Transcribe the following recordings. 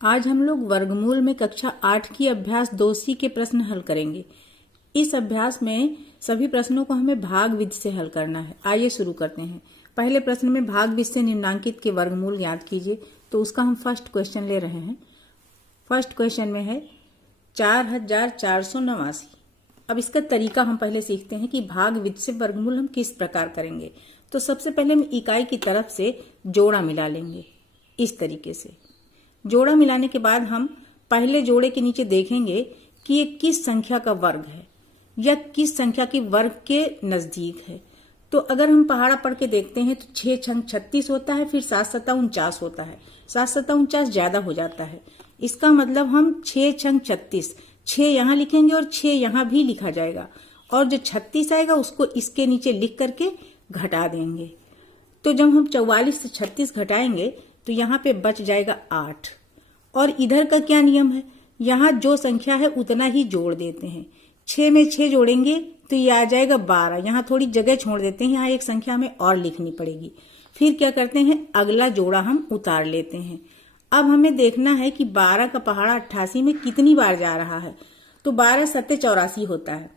आज हम लोग वर्गमूल में कक्षा 8 की अभ्यास 2C के प्रश्न हल करेंगे। इस अभ्यास में सभी प्रश्नों को हमें भाग विधि से हल करना है। आइए शुरू करते हैं। पहले प्रश्न में भाग विधि से निम्नांकित के वर्गमूल याद कीजिए, तो उसका हम फर्स्ट क्वेश्चन ले रहे हैं। फर्स्ट क्वेश्चन में है 4489। अब इसका तरीका हम पहले सीखते हैं कि भाग विधि से वर्गमूल हम किस प्रकार करेंगे। तो सबसे पहले हम इकाई की तरफ से जोड़ा मिला लेंगे। इस तरीके से जोड़ा मिलाने के बाद हम पहले जोड़े के नीचे देखेंगे कि ये किस संख्या का वर्ग है या किस संख्या की वर्ग के नजदीक है। तो अगर हम पहाड़ा पढ़ के देखते हैं तो 6 छंग 36 होता है, फिर 7 सत्ता 49 होता है। 7 सत्ता 49 ज्यादा हो जाता है। इसका मतलब हम 6 छंग 36, 6 यहां लिखेंगे और 6 यहां भी लिखा जाएगा, और जो 36 आएगा उसको इसके नीचे लिख करके घटा देंगे। तो जब हम 44 से 36 घटाएंगे तो यहाँ पे बच जाएगा 8। और इधर का क्या नियम है, यहाँ जो संख्या है उतना ही जोड़ देते हैं। 6 में 6 जोड़ेंगे तो ये आ जाएगा 12। यहाँ थोड़ी जगह छोड़ देते हैं, यहाँ एक संख्या हमें और लिखनी पड़ेगी। फिर क्या करते हैं, अगला जोड़ा हम उतार लेते हैं। अब हमें देखना है कि 12 का पहाड़ा 88 में कितनी बार जा रहा है। तो 12 सत्ते 84 होता है।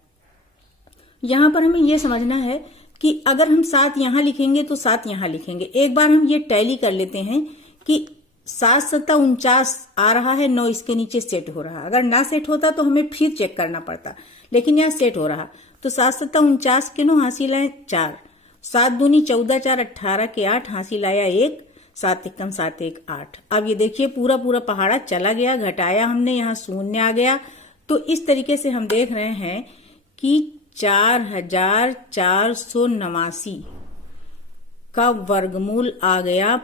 यहाँ पर हमें यह समझना है कि अगर हम 7 यहां लिखेंगे तो 7 यहां लिखेंगे। एक बार हम ये टैली कर लेते हैं कि 7 सत्ता 49 आ रहा है, 9 इसके नीचे सेट हो रहा। अगर ना सेट होता तो हमें फिर चेक करना पड़ता, लेकिन यहाँ सेट हो रहा। तो 7 सत्ता 49 के 9 हासिल आए 4, 7 दूनी 14, 4 18 के 8 हासिल आया 1, 7 एकम 7 1 8। अब ये देखिए पूरा पूरा पहाड़ा चला गया, घटाया हमने, यहाँ शून्य आ गया। तो इस तरीके से हम देख रहे हैं कि 4489 का वर्गमूल आ गया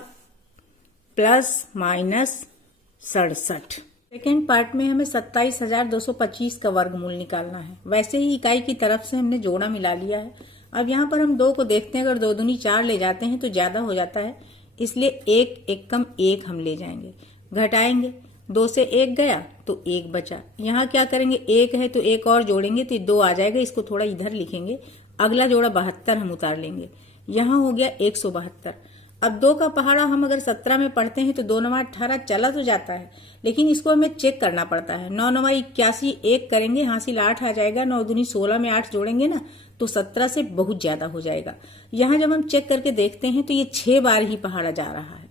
±67। सेकेंड पार्ट में हमें 27225 का वर्गमूल निकालना है। वैसे ही इकाई की तरफ से हमने जोड़ा मिला लिया है। अब यहाँ पर हम 2 को देखते हैं, अगर 2 दूनी 4 ले जाते हैं तो ज्यादा हो जाता है, इसलिए 1 एकम 1 हम ले जाएंगे, घटाएंगे। 2 से 1 गया तो 1 बचा। यहाँ क्या करेंगे, 1 है तो 1 और जोड़ेंगे तो 2 आ जाएगा। इसको थोड़ा इधर लिखेंगे। अगला जोड़ा 72 हम उतार लेंगे। यहाँ हो गया 172। अब 2 का पहाड़ा हम अगर 17 में पढ़ते हैं तो 2 9 18 चला तो जाता है, लेकिन इसको हमें चेक करना पड़ता है। 9 9 81, 1 करेंगे, हासिल 8 आ जाएगा। 9 दूनी 16 में 8 जोड़ेंगे ना तो 17 से बहुत ज्यादा हो जाएगा। यहाँ जब हम चेक करके देखते हैं तो ये 6 बार ही पहाड़ा जा रहा है।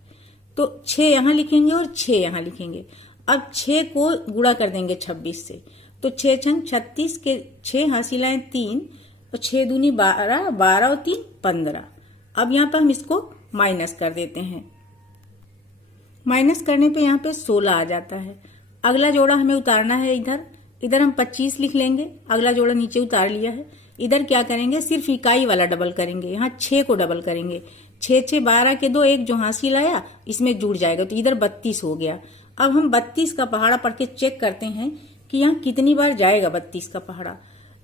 तो 6 यहाँ लिखेंगे और 6 यहाँ लिखेंगे। अब 6 को गुणा कर देंगे 26 से, तो 6 छंग 36 के 6 हासिल आए 3, और 6 दूनी 12, 12 और 3 15। अब यहाँ पर हम इसको माइनस कर देते हैं। माइनस करने पे यहाँ पे 16 आ जाता है। अगला जोड़ा हमें उतारना है। इधर हम 25 लिख लेंगे। अगला जोड़ा नीचे उतार लिया है। इधर क्या करेंगे, सिर्फ इकाई वाला डबल करेंगे। यहाँ 6 को डबल करेंगे। 6 6 12 के 2, 1 जो हासिल आया इसमें जुड़ जाएगा, तो इधर 32 हो गया। अब हम 32 का पहाड़ा पढ़ के चेक करते हैं कि यहाँ कितनी बार जाएगा 32 का पहाड़ा।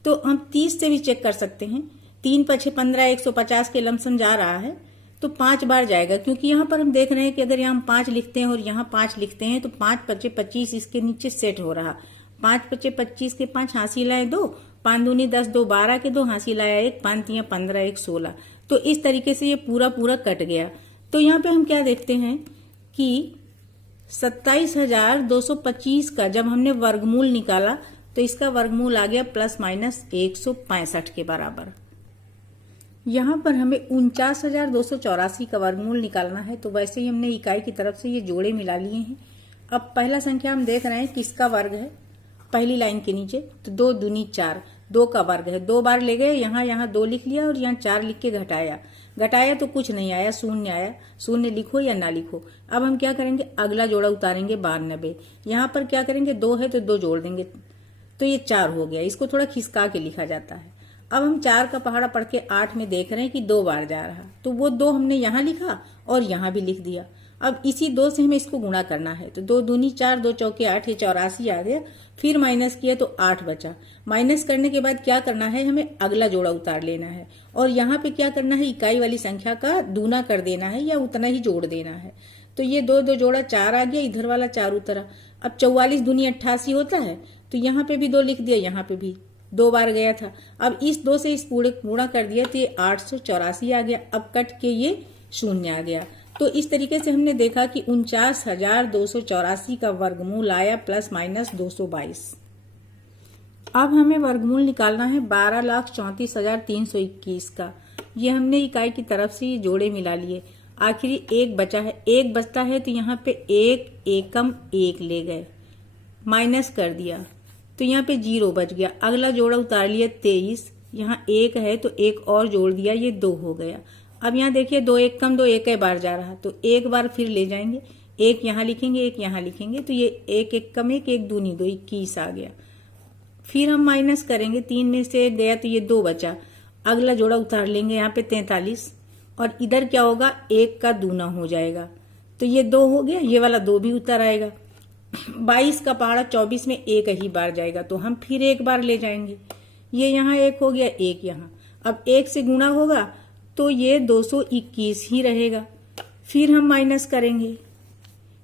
तो हम 30 से भी चेक कर सकते हैं। 3 5 15, 150 के लमसम जा रहा है, तो 5 बार जाएगा। क्योंकि यहाँ पर हम देख रहे हैं कि अगर यहाँ हम 5 लिखते हैं और यहाँ 5 लिखते हैं तो 5 5 25 इसके नीचे सेट हो रहा। 5 5 25 के 5 हासिल आए 2, 5 दूनी 10, 2 12 के 2 हासिल आया 1, 5 3 15, 1 16। तो इस तरीके से ये पूरा पूरा कट गया। तो यहाँ पे हम क्या देखते हैं कि 27225 का जब हमने वर्गमूल निकाला तो इसका वर्गमूल आ गया ±165 के बराबर। यहाँ पर हमें 49,284 का वर्गमूल निकालना है। तो वैसे ही हमने इकाई की तरफ से ये जोड़े मिला लिए हैं। अब पहला संख्या हम देख रहे हैं किसका वर्ग है, पहली लाइन के नीचे। तो 2 दूनी 4, 2 का वर्ग है। 2 बार ले गए, यहाँ 2 लिख लिया और यहाँ 4 लिख के घटाया तो कुछ नहीं आया, शून्य आया। शून्य लिखो या ना लिखो। अब हम क्या करेंगे, अगला जोड़ा उतारेंगे 92। यहाँ पर क्या करेंगे, 2 है तो 2 जोड़ देंगे, तो ये 4 हो गया। इसको थोड़ा खिसका के लिखा जाता है। अब हम 4 का पहाड़ा पढ़ के 8 में देख रहे हैं कि 2 बार जा रहा, तो वो 2 हमने यहाँ लिखा और यहाँ भी लिख दिया। अब इसी 2 से हमें इसको गुणा करना है। तो 2 दूनी 4, 2 चौके 8, ये 84 आ गया। फिर माइनस किया तो 8 बचा। माइनस करने के बाद क्या करना है, हमें अगला जोड़ा उतार लेना है और यहाँ पे क्या करना है, इकाई वाली संख्या का दूना कर देना है या उतना ही जोड़ देना है। तो ये 2 2 जोड़ा 4 आ गया, इधर वाला 4 उतरा। अब 44 दूनी 88 होता है, तो यहाँ पे भी 2 लिख दिया, यहाँ पे भी 2 बार गया था। अब इस 2 से इस पूरे गुणा कर दिया तो ये 884 आ गया। अब कट के ये 0 आ गया। तो इस तरीके से हमने देखा कि 49,284 का वर्गमूल आया प्लस माइनस 222। अब हमें वर्गमूल निकालना है 12,34,321 का। ये हमने इकाई की तरफ से ये जोड़े मिला लिए। आखिरी एक बचा है, एक बचता है तो यहाँ पे एक एकम एक ले गए, माइनस कर दिया तो यहाँ पे 0 बच गया। अगला जोड़ा उतार लिया 23, यहाँ एक है तो एक और जोड़ दिया, ये 2 हो गया। अब यहाँ देखिए 2 एक कम 2 एक बार जा रहा तो एक बार फिर ले जाएंगे, एक यहाँ लिखेंगे एक यहाँ लिखेंगे तो ये एक एक कम एक दूनी 2 21 आ गया। फिर हम माइनस करेंगे, 3 में से एक गया तो ये 2 बचा। अगला जोड़ा उतार लेंगे यहाँ पे 43 और इधर क्या होगा, एक का दूना हो जाएगा तो ये 2 हो गया, ये वाला 2 भी उतर आएगा। 22 का पहाड़ा 24 में एक ही बार जाएगा तो हम फिर एक बार ले जाएंगे, ये यहाँ एक हो गया एक यहाँ। अब एक से गुणा होगा तो ये 221 ही रहेगा। फिर हम माइनस करेंगे,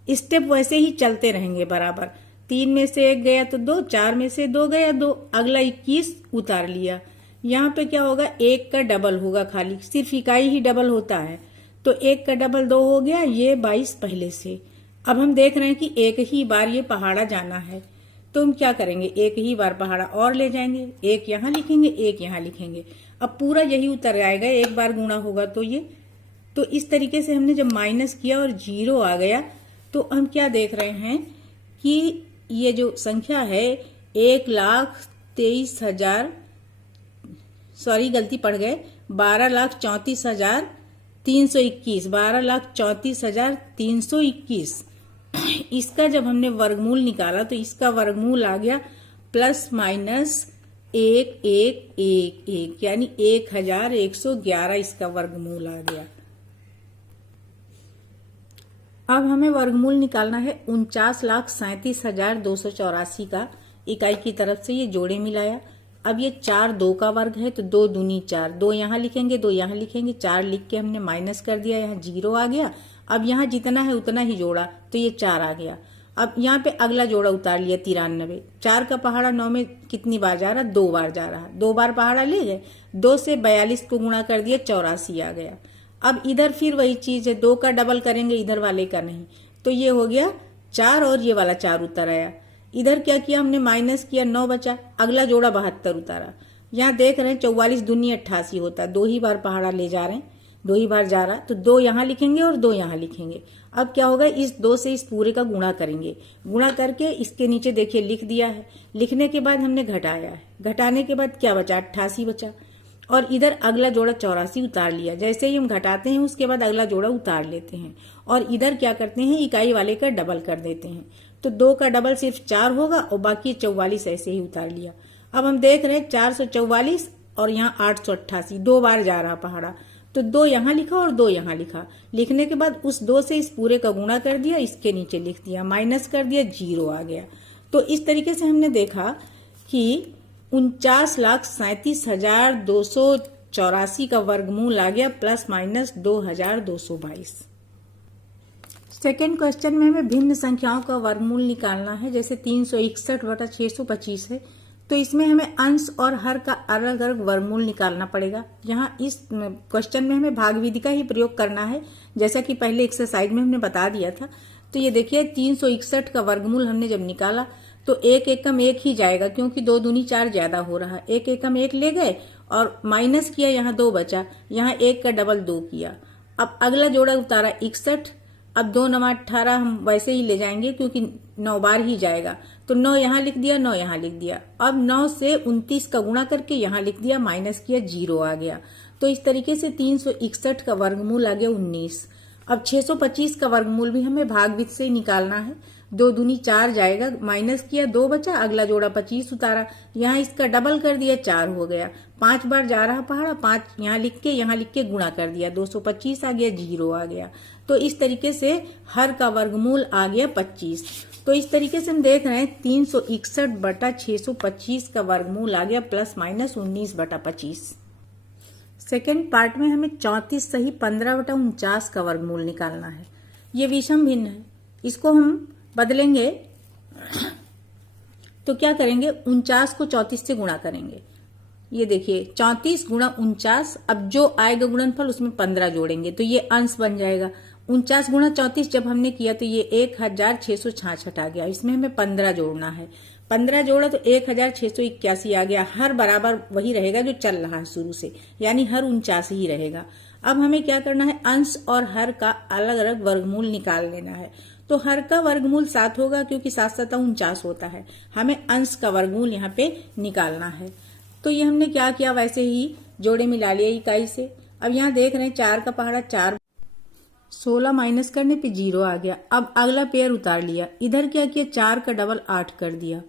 स्टेप वैसे ही चलते रहेंगे बराबर। 3 में से एक गया तो 2, 4 में से 2 गया 2, अगला 21 उतार लिया। यहाँ पे क्या होगा, एक का डबल होगा, खाली सिर्फ इकाई ही डबल होता है तो एक का डबल 2 हो गया, ये 22 पहले से। अब हम देख रहे हैं कि एक ही बार ये पहाड़ा जाना है तो हम क्या करेंगे, एक ही बार पहाड़ा और ले जाएंगे, एक यहाँ लिखेंगे एक यहाँ लिखेंगे। अब पूरा यही उतर आएगा, एक बार गुणा होगा तो ये। तो इस तरीके से हमने जब माइनस किया और 0 आ गया तो हम क्या देख रहे हैं कि ये जो संख्या है 1,23,000, सॉरी गलती पड़ गए, 12,34,321, 12,34,321। इसका जब हमने वर्गमूल निकाला तो इसका वर्गमूल आ गया प्लस माइनस 1,1,1,1 यानी 1,111 इसका वर्गमूल आ गया। अब हमें वर्गमूल निकालना है 49,37,284 का। इकाई की तरफ से ये जोड़े मिलाया। अब ये 4 2 का वर्ग है तो 2 दूनी 4, 2 यहाँ लिखेंगे 2 यहाँ लिखेंगे, 4 लिख के हमने माइनस कर दिया, यहाँ 0 आ गया। अब यहाँ जितना है उतना ही जोड़ा तो ये 4 आ गया। अब यहाँ पे अगला जोड़ा उतार लिया 93, 4 का पहाड़ा 9 में कितनी बार जा रहा, 2 बार जा रहा, 2 बार पहाड़ा ले गए, 2 से 42 को गुणा कर दिया 84 आ गया। अब इधर फिर वही चीज है, 2 का डबल करेंगे इधर वाले का नहीं तो ये हो गया 4 और ये वाला 4 उतर आया। इधर क्या किया हमने, माइनस किया, 9 बचा, अगला जोड़ा 72 उतारा। यहाँ देख रहे हैं 44 दूनी 88 होता है, 2 ही बार पहाड़ा ले जा रहे हैं, 2 ही बार जा रहा तो 2 यहाँ लिखेंगे और 2 यहाँ लिखेंगे। अब क्या होगा, इस 2 से इस पूरे का गुणा करेंगे, गुणा करके इसके नीचे देखिए लिख दिया है। लिखने के बाद हमने घटाया है, घटाने के बाद क्या बचा, 88 बचा और इधर अगला जोड़ा 84 उतार लिया। जैसे ही हम घटाते हैं उसके बाद अगला जोड़ा उतार लेते हैं और इधर क्या करते हैं, इकाई वाले का डबल कर देते हैं तो 2 का डबल सिर्फ 4 होगा और बाकी 44 ऐसे ही उतार लिया। अब हम देख रहे हैं 444 और यहाँ 888, 2 बार जा रहा पहाड़ा तो 2 यहाँ लिखा और 2 यहाँ लिखा। लिखने के बाद उस 2 से इस पूरे का गुणा कर दिया, इसके नीचे लिख दिया, माइनस कर दिया, 0 आ गया। तो इस तरीके से हमने देखा कि 49,37,284 का वर्गमूल आ गया प्लस माइनस 2,222। सेकेंड क्वेश्चन में हमें भिन्न संख्याओं का वर्गमूल निकालना है। जैसे 361/625 है तो इसमें हमें अंश और हर का अलग अलग वर्गमूल निकालना पड़ेगा। यहाँ इस क्वेश्चन में हमें भाग विधि का ही प्रयोग करना है, जैसा कि पहले एक्सरसाइज में हमने बता दिया था। तो ये देखिए 361 का वर्गमूल हमने जब निकाला तो एक एकम एक ही जाएगा क्योंकि 2 दूनी 4 ज्यादा हो रहा है, एक एकम एक ले गए और माइनस किया, यहाँ 2 बचा, यहाँ 1 का डबल 2 किया। अब अगला जोड़ा उतारा 61, अब 2 9 18 हम वैसे ही ले जाएंगे क्योंकि 9 बार ही जाएगा तो 9 यहाँ लिख दिया, 9 यहाँ लिख दिया। अब 9 से 29 का गुणा करके यहाँ लिख दिया, माइनस किया, 0 आ गया। तो इस तरीके से 361 का वर्गमूल आ गया 19। अब 625 का वर्गमूल भी हमें भाग विधि से ही निकालना है। 2 दूनी 4 जाएगा, माइनस किया, 2 बचा, अगला जोड़ा 25 उतारा, यहाँ इसका डबल कर दिया, 4 हो गया। 5 बार जा रहा पहाड़ा, 5 यहाँ लिख के गुणा कर दिया, 225 आ गया, 0 आ गया। तो इस तरीके से हर का वर्गमूल आ गया 25। तो इस तरीके से हम देख रहे हैं 361/625 का वर्गमूल आ गया प्लस माइनस 19/25। सेकेंड पार्ट में हमें 34 सही 15/49 का वर्गमूल निकालना है। ये विषम भिन्न है, इसको हम बदलेंगे तो क्या करेंगे, 49 को 34 से गुणा करेंगे। ये देखिए 34 गुणा 49, अब जो आएगा गुणनफल उसमें 15 जोड़ेंगे तो ये अंश बन जाएगा। 49 गुणा 34 जब हमने किया तो ये 1666 आ गया। इसमें हमें 15 जोड़ना है। 15 जोड़ा तो 1681 आ गया। हर बराबर वही रहेगा जो चल रहा है शुरू से, यानी हर 49 ही रहेगा। अब हमें क्या करना है, अंश और हर का अलग अलग वर्गमूल निकाल लेना है। तो हर का वर्गमूल 7 होगा क्योंकि 7 7 49 होता है। हमें अंश का वर्गमूल यहाँ पे निकालना है। तो ये हमने क्या किया, वैसे ही जोड़े मिला लिया इकाई से। अब यहाँ देख रहे हैं 4 का पहाड़ा 4, 16 माइनस करने पे 0 आ गया। अब अगला पेयर उतार लिया, इधर क्या किया 4 का डबल 8 कर दिया।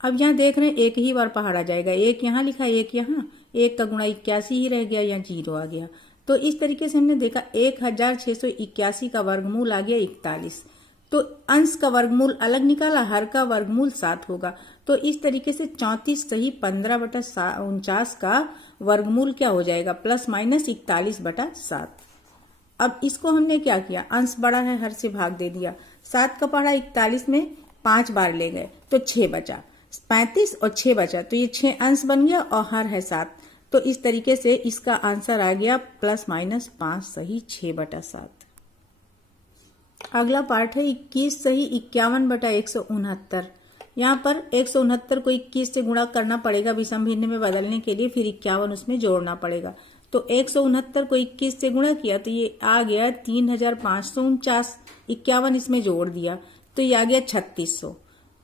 अब यहाँ देख रहे हैं एक ही बार पहाड़ा जाएगा, एक यहाँ लिखा एक यहाँ, 1 का गुणा 81 ही रह गया, यहाँ 0 आ गया। तो इस तरीके से हमने देखा 1681 का वर्गमूल आ गया 41। तो अंश का वर्गमूल अलग निकाला, हर का वर्गमूल 7 होगा। तो इस तरीके से 34 सही 15/49 का वर्गमूल क्या हो जाएगा, प्लस माइनस 41/7। अब इसको हमने क्या किया, अंश बड़ा है हर से भाग दे दिया। 7 का पहाड़ा 41 में 5 बार ले गए तो 6 बचा, 35 और 6 बचा, तो ये 6 अंश बन गया और हर है 7। तो इस तरीके से इसका आंसर आ गया प्लस माइनस 5 सही 6/7। अगला पार्ट है 21 सही 51/169। यहाँ पर 169 को 21 से गुणा करना पड़ेगा विषम भिन्न में बदलने के लिए, फिर 51 उसमें जोड़ना पड़ेगा। तो 169 को 21 से गुणा किया तो ये आ गया 3549। 51 इसमें जोड़ दिया तो ये आ गया 3600।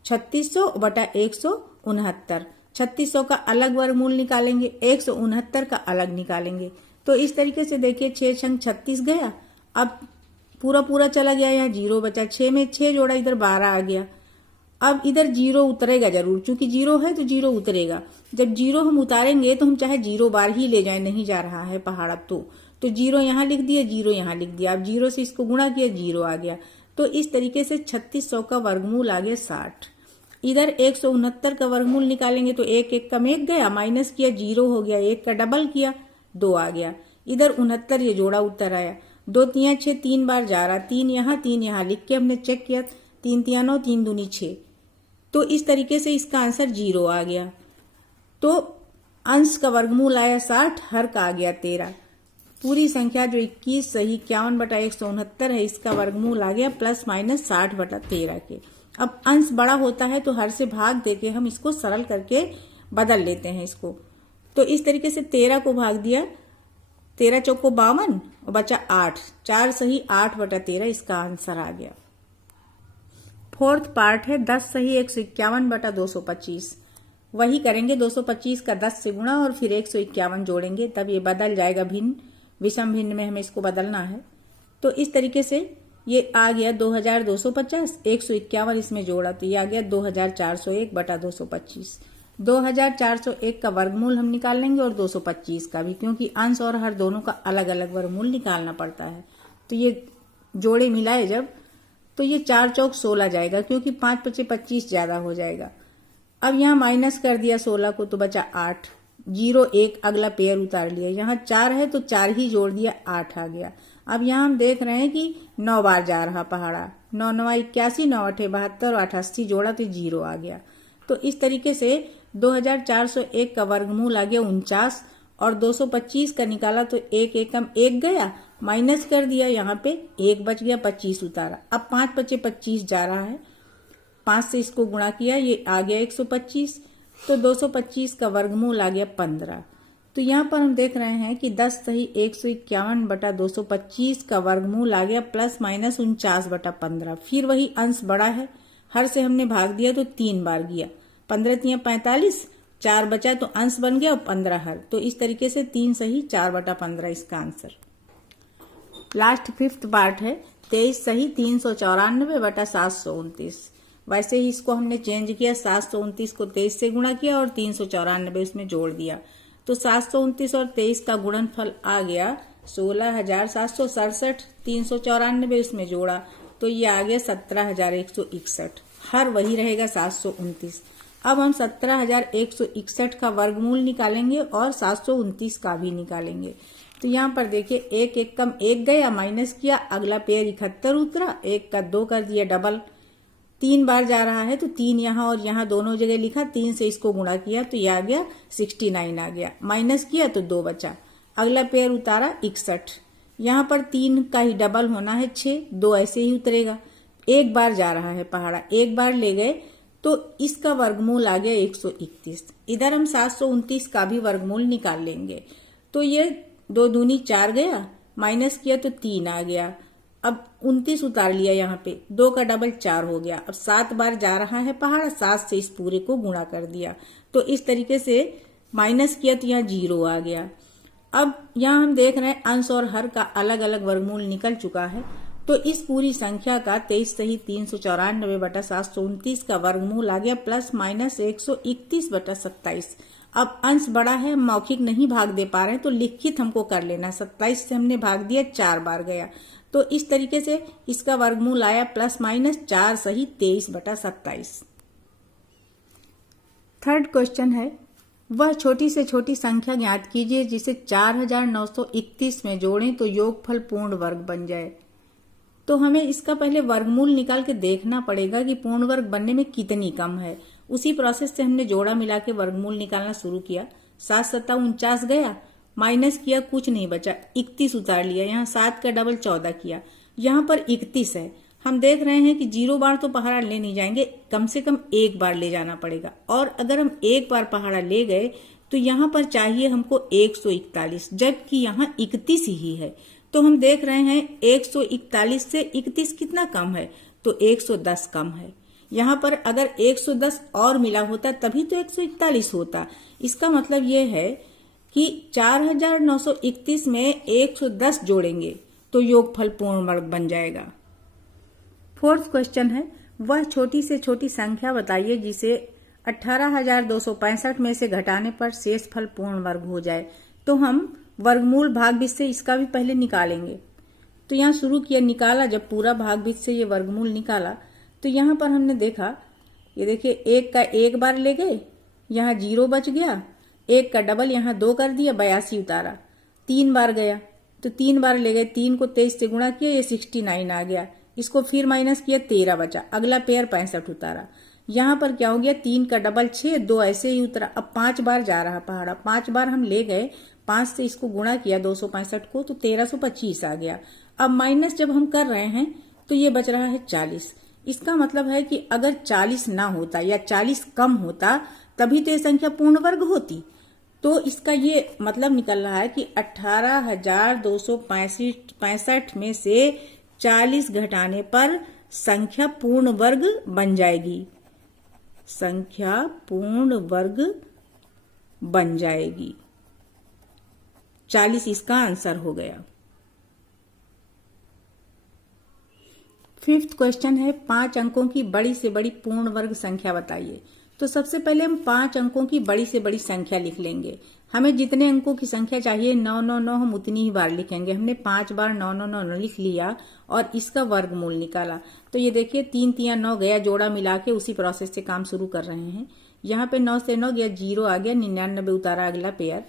3600/169। 3600 का अलग वर्गमूल निकालेंगे, 169 का अलग निकालेंगे। तो इस तरीके से देखिए 6 छंग 36 गया। अब पूरा चला गया, यहाँ 0 बचा। 6 में 6 जोड़ा, इधर 12 आ गया। अब इधर 0 उतरेगा जरूर, क्योंकि 0 है तो 0 उतरेगा। जब 0 हम उतारेंगे तो हम चाहे 0 बार ही ले जाए, नहीं जा रहा है पहाड़ा तो 0 यहाँ लिख दिया, 0 यहाँ लिख दिया। अब 0 से इसको गुणा किया, 0 आ गया। तो इस तरीके से 3600 का वर्गमूल आ गया 60। इधर 169 का वर्गमूल निकालेंगे तो 1 1 का में गया, माइनस किया 0 हो गया, 1 का डबल किया 2 आ गया। इधर 69 ये जोड़ा उत्तर आया। 2 3 6 3 बार जा रहा, 3 यहाँ लिख के हमने चेक किया, 3 3 9 3 दूनी 6। तो इस तरीके से इसका आंसर 0 आ गया। तो अंश का वर्गमूल आया 60, हर का आ गया 13। पूरी संख्या जो 21 सही 51/169 है, इसका वर्गमूल आ गया प्लस माइनस 60/13 के। अब अंश बड़ा होता है तो हर से भाग देके हम इसको सरल करके बदल लेते हैं इसको। तो इस तरीके से 13 को भाग दिया, 13 चौको 52 और बचा 8। 4 सही 8/13 इसका आंसर आ गया। फोर्थ पार्ट है 10 सही 151/225। वही करेंगे, 225 का 10 से गुणा और फिर 151 जोड़ेंगे, तब ये बदल जाएगा भिन्न, विषम भिन्न में हमें इसको बदलना है। तो इस तरीके से ये आ गया 2250, 151 इसमें जोड़ा तो ये आ गया 2401/225। 2401 का वर्गमूल हम निकाल लेंगे और 225 का भी, क्योंकि अंश और हर दोनों का अलग अलग वर्गमूल निकालना पड़ता है। तो ये जोड़े मिलाए जब तो ये 4 चौक 16 जाएगा, क्योंकि 5 5 25 ज्यादा हो जाएगा। अब यहाँ माइनस कर दिया 16 को तो बचा 8। 0 1 अगला पेयर उतार लिया, यहाँ 4 है तो 4 ही जोड़ दिया, 8 आ गया। अब यहाँ हम देख रहे हैं कि 9 बार जा रहा पहाड़ा, 9 9 81, 9 8 72 और 88 जोड़ा तो 0 आ गया। तो इस तरीके से 2401 का वर्गमूल आ गया 49 और 225 का निकाला तो 1 एकम 1 गया, माइनस कर दिया, यहाँ पे 1 बच गया, 25 उतारा। अब 5 5 25 जा रहा है, 5 से इसको गुणा किया, ये आ गया 125। तो 225 का वर्गमूल आ गया 15। तो यहाँ पर हम देख रहे हैं कि 10 सही 151/225 का वर्गमूल आ गया प्लस माइनस 49/15। फिर वही अंश बड़ा है, हर से हमने भाग दिया तो 3 बार गया, 15 3 45, 4 बचा तो अंश बन गया और 15 हर। तो इस तरीके से 3 सही 4/15 इसका आंसर। लास्ट फिफ्थ पार्ट है 23 सही 394/729। वैसे ही इसको हमने चेंज किया, 729 को 23 से गुणा किया और 394 इसमें जोड़ दिया। तो 729 और 23 का गुणनफल आ गया 16,767। 394 इसमें जोड़ा तो ये आ गया 17,161। हर वही रहेगा 729। अब हम 17,161 का वर्गमूल निकालेंगे और 729 का भी निकालेंगे। तो यहाँ पर देखिए 1 1 कम 1 गया, माइनस किया, अगला पेयर 71 उतरा, 1 का 2 कर दिया डबल। 3 बार जा रहा है तो 3 यहाँ और यहाँ दोनों जगह लिखा, 3 से इसको गुणा किया तो यह आ गया 69 आ गया, माइनस किया तो 2 बचा, अगला पेयर उतारा 61। यहाँ पर 3 का ही डबल होना है 6, 2 ऐसे ही उतरेगा। एक बार जा रहा है पहाड़ा, एक बार ले गए तो इसका वर्गमूल आ गया 131। इधर हम 729 का भी वर्गमूल निकाल लेंगे। तो ये 2 दूनी 4 गया, माइनस किया तो 3 आ गया। अब 29 उतार लिया यहाँ पे, 2 का डबल 4 हो गया। अब 7 बार जा रहा है पहाड़, 7 से इस पूरे को गुणा कर दिया। तो इस तरीके से माइनस किया तो यहाँ 0 आ गया। अब यहाँ हम देख रहे हैं अंश और हर का अलग अलग वर्गमूल निकल चुका है। तो इस पूरी संख्या का 23 सही 394/729 का वर्गमूल आ गया प्लस माइनस 131/27। अब अंश बड़ा है, मौखिक नहीं भाग दे पा रहे हैं तो लिखित हमको कर लेना। 27 से हमने भाग दिया, 4 बार गया, तो इस तरीके से इसका वर्गमूल आया प्लस माइनस 4 सही 23/27। थर्ड क्वेश्चन है, वह छोटी से छोटी संख्या ज्ञात कीजिए जिसे 4931 में जोड़ें तो योगफल पूर्ण वर्ग बन जाए। तो हमें इसका पहले वर्गमूल निकाल के देखना पड़ेगा कि पूर्ण वर्ग बनने में कितनी कम है। उसी प्रोसेस से हमने जोड़ा मिला के वर्गमूल निकालना शुरू किया। 7 सत्ता 49 गया, माइनस किया, कुछ नहीं बचा, 31 उतार लिया। यहाँ 7 का डबल 14 किया, यहाँ पर 31 है। हम देख रहे हैं कि 0 बार तो पहाड़ा ले नहीं जाएंगे, कम से कम 1 बार ले जाना पड़ेगा। और अगर हम 1 बार पहाड़ा ले गए तो यहाँ पर चाहिए हमको 141, जबकि यहाँ 31 ही है। तो हम देख रहे हैं 141 से 31 कितना कम है, तो 110 कम है। यहाँ पर अगर 110 और मिला होता तभी तो 141 होता। इसका मतलब ये है कि 4931 में 110 जोड़ेंगे तो योगफल पूर्ण वर्ग बन जाएगा। फोर्थ क्वेश्चन है, वह छोटी से छोटी संख्या बताइए जिसे 18,265 में से घटाने पर शेष फल पूर्ण वर्ग हो जाए। तो हम वर्गमूल भागबित से इसका भी पहले निकालेंगे। तो यहाँ शुरू किया, निकाला, जब पूरा भागबित से ये वर्गमूल निकाला तो यहाँ पर हमने देखा, ये देखिए 1 का 1 बार ले गए, यहाँ 0 बच गया, 1 का डबल यहाँ 2 कर दिया, 82 उतारा। 3 बार गया तो 3 बार ले गए, 3 को 23 से गुणा किया, ये 69 आ गया। इसको फिर माइनस किया, 13 बचा, अगला पेयर 65 उतारा। यहाँ पर क्या हो गया, 3 का डबल 6, 2 ऐसे ही उतरा। अब 5 बार जा रहा पहाड़ा, 5 बार हम ले गए, 5 से इसको गुणा किया 265 को तो 1325 आ गया। अब माइनस जब हम कर रहे हैं तो ये बच रहा है 40। इसका मतलब है कि अगर 40 ना होता या 40 कम होता तभी तो ये संख्या पूर्ण वर्ग होती। तो इसका ये मतलब निकल रहा है कि 18,265 में से 40 घटाने पर संख्या पूर्ण वर्ग बन जाएगी। संख्या पूर्ण वर्ग बन जाएगी। 40 इसका आंसर हो गया। फिफ्थ क्वेश्चन है, 5 अंकों की बड़ी से बड़ी पूर्ण वर्ग संख्या बताइए। तो सबसे पहले हम 5 अंकों की बड़ी से बड़ी संख्या लिख लेंगे। हमें जितने अंकों की संख्या चाहिए 999 हम उतनी ही बार लिखेंगे। हमने 5 बार 999 लिख लिया और इसका वर्गमूल निकाला। तो ये देखिए 3 3 9 गया, जोड़ा मिला के उसी प्रोसेस से काम शुरू कर रहे हैं। यहाँ पे 9 से 9 गया, 0 आ गया, 99 उतारा, अगला पेयर।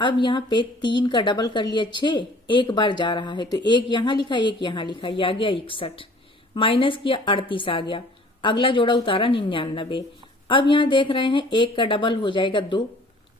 अब यहाँ पे 3 का डबल कर लिया 6, 1 बार जा रहा है तो 1 यहाँ लिखा, 1 यहाँ लिखा, ये आ गया 61। माइनस किया, 38 आ गया, अगला जोड़ा उतारा 99। अब यहाँ देख रहे हैं 1 का डबल हो जाएगा 2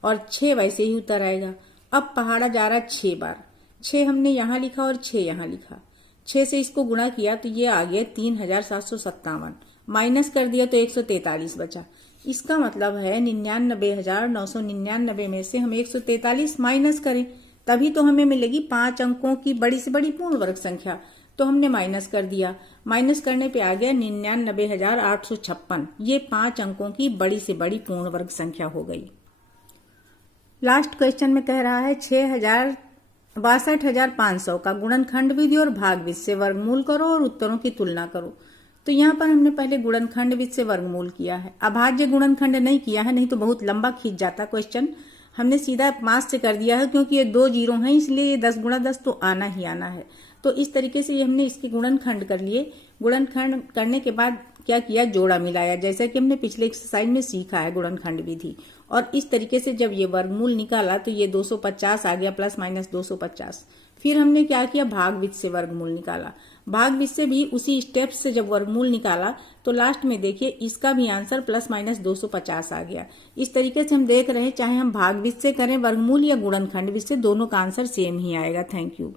और 6 वैसे ही उतर आएगा। अब पहाड़ा जा रहा है 6 बार, 6 हमने यहाँ लिखा और 6 यहाँ लिखा, 6 से इसको गुणा किया तो ये आ गया 3757। माइनस कर दिया तो 143 बचा। इसका मतलब है 99,999 में से हम 143 माइनस करें तभी तो हमें मिलेगी 5 अंकों की बड़ी से बड़ी पूर्ण वर्ग संख्या। तो हमने माइनस कर दिया, माइनस करने पे आ गया 99,856। ये 5 अंकों की बड़ी से बड़ी पूर्ण वर्ग संख्या हो गई। लास्ट क्वेश्चन में कह रहा है 62,500 का गुणनखंड विधि और भाग विधि से वर्गमूल करो और उत्तरों की तुलना करो। तो यहाँ पर हमने पहले गुणनखंड विधि से वर्गमूल किया है, अभाज्य गुणनखंड नहीं किया है, नहीं तो बहुत लंबा खींच जाता क्वेश्चन। हमने सीधा 5 से कर दिया है क्योंकि ये 2 जीरो हैं, इसलिए ये 10 गुणा 10 तो आना ही आना है। तो इस तरीके से हमने इसके गुणनखंड कर लिए। गुणनखंड करने के बाद क्या किया, जोड़ा मिलाया, जैसा कि हमने पिछले एक्सरसाइज में सीखा है गुणनखंड विधि। और इस तरीके से जब ये वर्गमूल निकाला तो ये 250 आ गया, प्लस माइनस 250। फिर हमने क्या किया, भाग विधि से वर्गमूल निकाला। भाग विधि से भी उसी स्टेप से जब वर्गमूल निकाला तो लास्ट में देखिए इसका भी आंसर प्लस माइनस 250 आ गया। इस तरीके से हम देख रहे हैं चाहे हम भाग विधि से करें वर्गमूल या गुणनखंड विधि से, दोनों का आंसर सेम ही आएगा। Thank you.